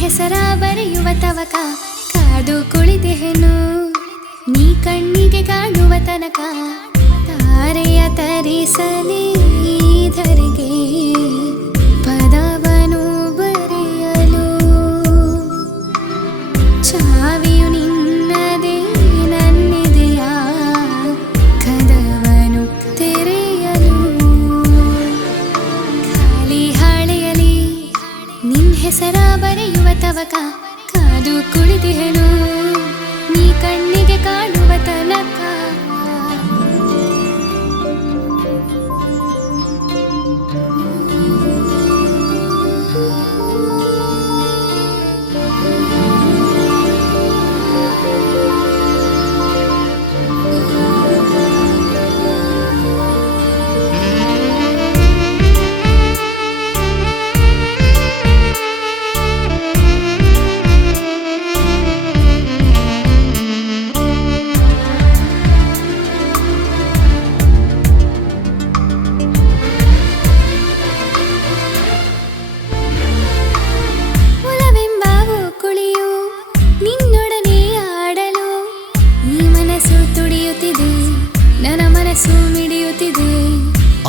ಹೆಸರ ಬರೆಯುವ ತವಕ ಕಾದು ಕುಳಿತೆಹೆನು ನೀ ಕಣ್ಣಿಗೆ ಕಾಣುವ ತನಕ ತಾರೆಯ ತರಿಸಲಿ ಧರೆಗೆ ಪದವನು ಬರೆಯಲು ಚಾವಿಯು ನಿನ್ನದೇ ನನ್ನಿದೆಯ ಕದವನು ತೆರೆಯಲು ಖಾಲಿ ಹಾಳೆಯಲಿ ನಿನ್ ಹೆಸರ ಬರೆಯುವ ತವಕ ಕಾದು ಕುಳಿತೆಹೆನು ನೀ ಕಣ್ಣಿಗೆ ಕಾಣುವ ತನಕ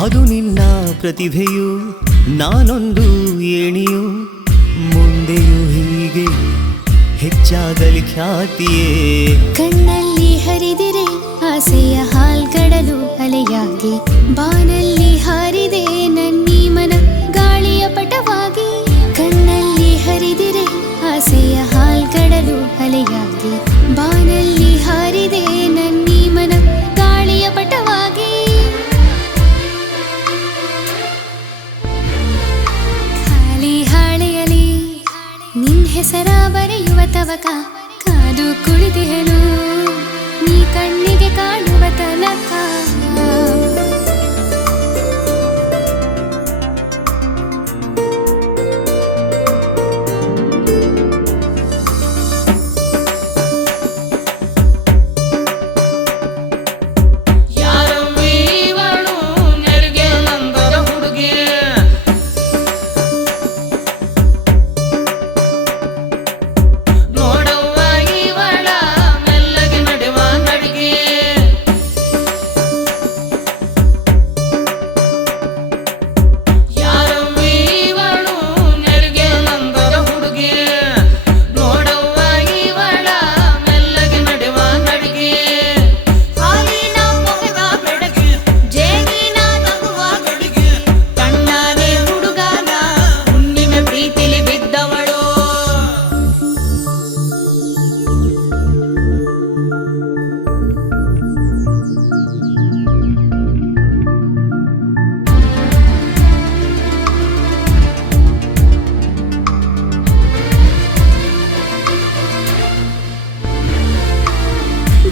ಅದು ನಿನ್ನ ಪ್ರತಿಭೆಯು ನಾನೊಂದು ಏಣಿಯು ಮುಂದೆಯೂ ಹೀಗೆ ಹೆಚ್ಚಾಗಲಿ ಖ್ಯಾತಿಯೇ ಕಣ್ಣಲ್ಲಿ ಹರಿದಿರೆ ಆಸೆಯ ಹಾಲ್ಗಡಲು ಅಲೆಯಾಗಿ ಬಾನಲ್ಲಿ ಹಾರಿದೆ ನನ್ನೀ ಮನ ಗಾಳಿಯ ಪಟವಾಗಿ ಕಣ್ಣಲ್ಲಿ ಹರಿದಿರೆ ಆಸೆಯ ಹಾಲ್ಗಡಲು ಅಲೆಯಾಗಿ ಬಾನಲ್ಲಿ ಹಾರಿದೆ ನನ್ನೀ ಮನ ಗಾಳಿಯ ಪಟವಾಗಿ ಖಾಲಿ ಹಾಳೆಯಲಿ ನಿನ್ ಹೆಸರ ಬರೆಯುವ ತವಕ ಕಾದು ಕುಳಿತೆಹೆನು ನೀ ಕಣ್ಣಿಗೆ ಕಾಣುವ ತನಕ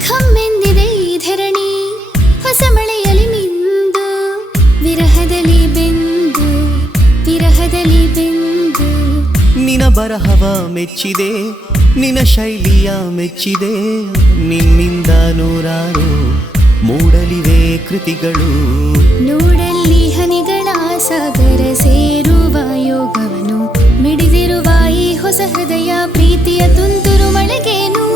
ಘಮ್ಮೆಂದಿದೆ ಈ ಧರಣಿ ಹೊಸ ಮಳೆಯಲಿ ಮಿಂದು ವಿರಹದಲ್ಲಿ ಬೆಂದು ನಿನ ಬರಹವ ಮೆಚ್ಚಿದೆ ನಿನ ಶೈಲಿಯ ಮೆಚ್ಚಿದೆ ನಿನ್ನಿಂದ ನೂರಾರು ಮೂಡಲಿವೆ ಕೃತಿಗಳು ನೋಡಲ್ಲಿ ಹನಿಗಳ ಸಾಗರ ಸೇರುವ ಯೋಗವನು ಮಿಡಿದಿರುವ ಈ ಹೊಸ ಹೃದಯ ಪ್ರೀತಿಯ ತುಂತುರು ಮಳೆಗೇನು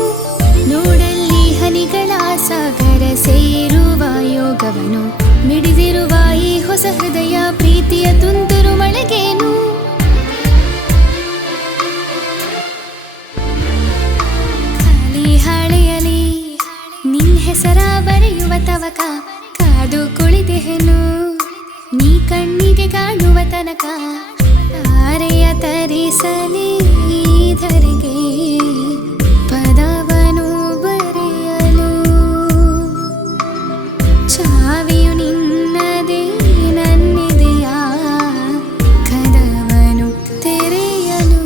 ನೋಡಲ್ಲಿ ಹನಿಗಳ ಸಾಗರ ಸೇರುವ ಯೋಗವನು ಮಿಡಿದಿರುವ ಈ ಹೊಸ ಹೃದಯ ಪ್ರೀತಿಯ ತುಂತುರು ಮಳೆಗೇನು ಖಾಲಿ ಹಾಳೆಯಲಿ ನಿನ್ ಹೆಸರ ಬರೆಯುವ ತವಕ ಕಾದು ಕುಳಿತೆಹೆನು ನೀ ಕಣ್ಣಿಗೆ ಕಾಣುವ ತನಕ ತಾರೆಯ ತರಿಸಲಿ ಧರೆಗೆ ಪದವನು ಬರೆಯಲು ಚಾವಿಯು ನಿನ್ನದೇ ನನ್ನಿದೆಯ ಕದವನು ತೆರೆಯಲು.